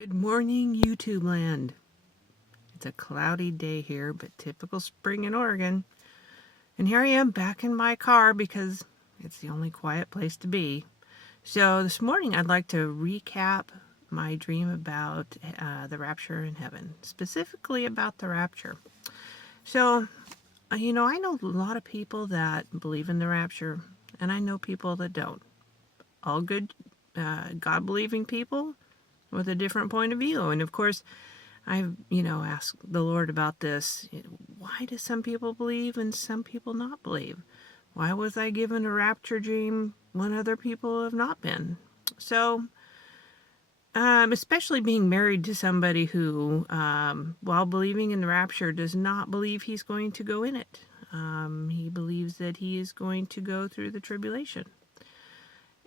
Good morning, YouTube land. It's a cloudy day here, but typical spring in Oregon. And here I am back in my car because it's the only quiet place to be. So this morning I'd like to recap my dream about the rapture in heaven, specifically about the rapture. So, I know a lot of people that believe in the rapture, and I know people that don't. All good God-believing people with a different point of view. And of course, I've, asked the Lord about this. Why do some people believe and some people not believe? Why was I given a rapture dream when other people have not been? So, especially being married to somebody who, while believing in the rapture, does not believe he's going to go in it. He believes that he is going to go through the tribulation.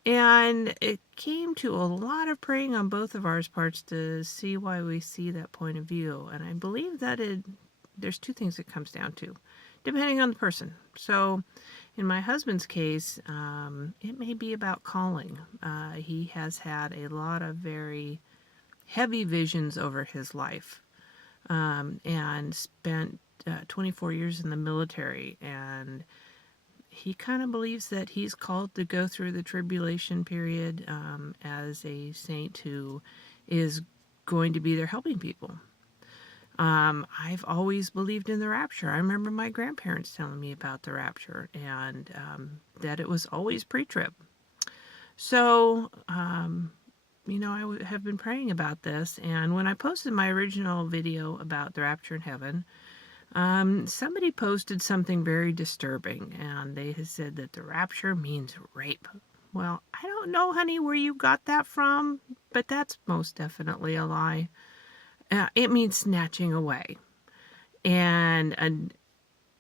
And it came to a lot of praying on both of our parts to see why we see that point of view. And I believe that there's two things it comes down to, depending on the person. So in my husband's case, it may be about calling. He has had a lot of very heavy visions over his life, and spent 24 years in the military, and he kind of believes that he's called to go through the tribulation period as a saint who is going to be there helping people. I've always believed in the rapture. I remember my grandparents telling me about the rapture, and that it was always pre-trib. So, I have been praying about this, and when I posted my original video about the rapture in heaven, somebody posted something very disturbing, and they had said that the rapture means rape. Well, I don't know, honey, where you got that from, but that's most definitely a lie. It means snatching away. And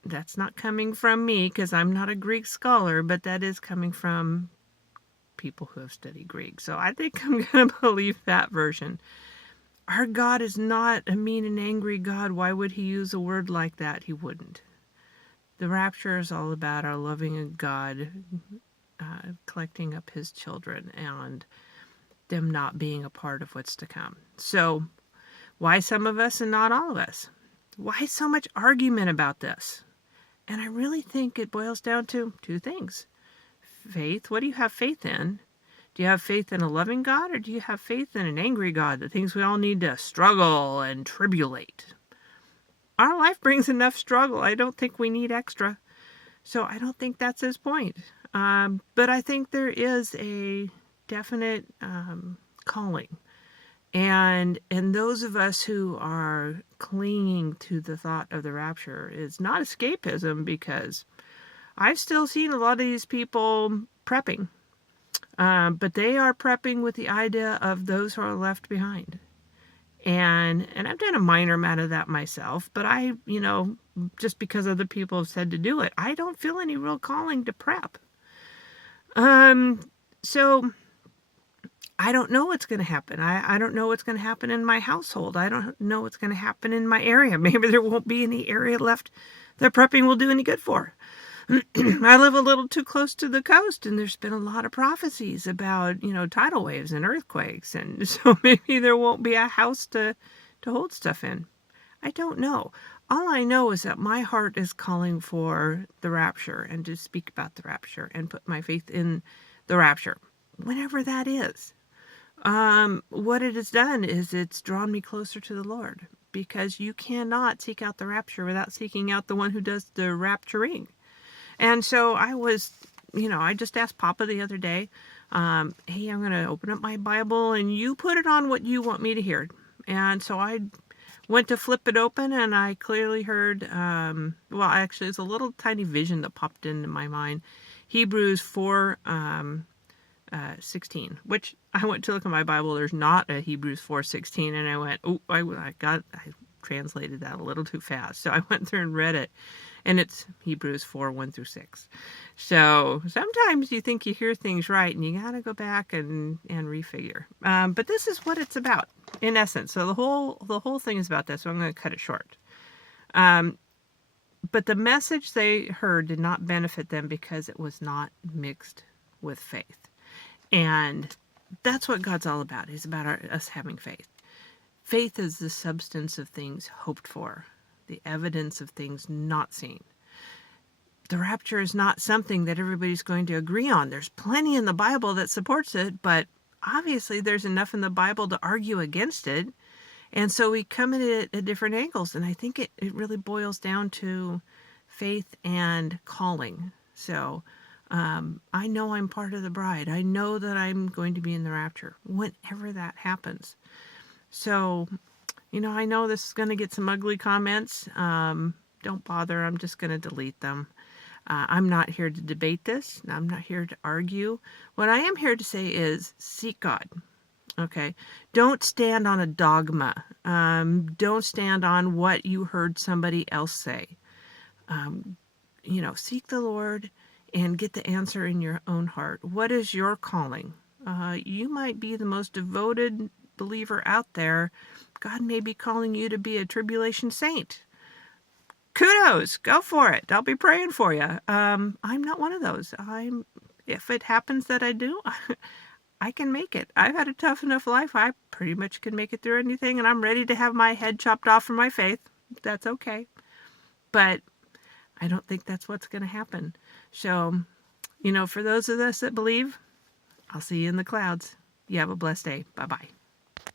that's not coming from me, because I'm not a Greek scholar, but that is coming from people who have studied Greek. So I think I'm going to believe that version. Our God is not a mean and angry God. Why would he use a word like that? He wouldn't. The rapture is all about our loving God collecting up his children and them not being a part of what's to come. So, why some of us and not all of us? Why so much argument about this? And I really think it boils down to two things. Faith. What do you have faith in? Do you have faith in a loving God, or do you have faith in an angry God that thinks we all need to struggle and tribulate? Our life brings enough struggle. I don't think we need extra. So I don't think that's his point. But I think there is a definite calling. And those of us who are clinging to the thought of the rapture is not escapism, because I've still seen a lot of these people prepping. But they are prepping with the idea of those who are left behind. And I've done a minor amount of that myself, but I, just because other people have said to do it, I don't feel any real calling to prep. So I don't know what's going to happen. I don't know what's going to happen in my household. I don't know what's going to happen in my area. Maybe there won't be any area left that prepping will do any good for. I live a little too close to the coast, and there's been a lot of prophecies about, tidal waves and earthquakes, and so maybe there won't be a house to hold stuff in. I don't know. All I know is that my heart is calling for the rapture and to speak about the rapture and put my faith in the rapture, whenever that is. What it has done is it's drawn me closer to the Lord, because you cannot seek out the rapture without seeking out the one who does the rapturing. And so I was, I just asked Papa the other day, hey, I'm going to open up my Bible and you put it on what you want me to hear. And so I went to flip it open, and I clearly heard, actually it's a little tiny vision that popped into my mind. Hebrews 4:16, which I went to look at my Bible. There's not a Hebrews 4:16. And I went, I translated that a little too fast. So I went through and read it. And it's Hebrews 4:1-6. So sometimes you think you hear things right, and you got to go back and refigure. But this is what it's about, in essence. So the whole thing is about this. So I'm going to cut it short. But the message they heard did not benefit them because it was not mixed with faith. And that's what God's all about. He's about us having faith. Faith is the substance of things hoped for, the evidence of things not seen. The rapture is not something that everybody's going to agree on. There's plenty in the Bible that supports it, but obviously there's enough in the Bible to argue against it. And so we come at it at different angles. And I think it really boils down to faith and calling. So I know I'm part of the bride. I know that I'm going to be in the rapture whenever that happens. So, I know this is going to get some ugly comments. Don't bother. I'm just going to delete them. I'm not here to debate this. I'm not here to argue. What I am here to say is seek God. Okay? Don't stand on a dogma. Don't stand on what you heard somebody else say. Seek the Lord and get the answer in your own heart. What is your calling? You might be the most devoted believer out there. God may be calling you to be a tribulation saint. Kudos, go for it. I'll be praying for you. I'm not one of those. If it happens that I do, I can make it. I've had a tough enough life. I pretty much can make it through anything, and I'm ready to have my head chopped off for my faith. That's okay. But I don't think that's what's going to happen. So, for those of us that believe, I'll see you in the clouds. You have a blessed day. Bye-bye.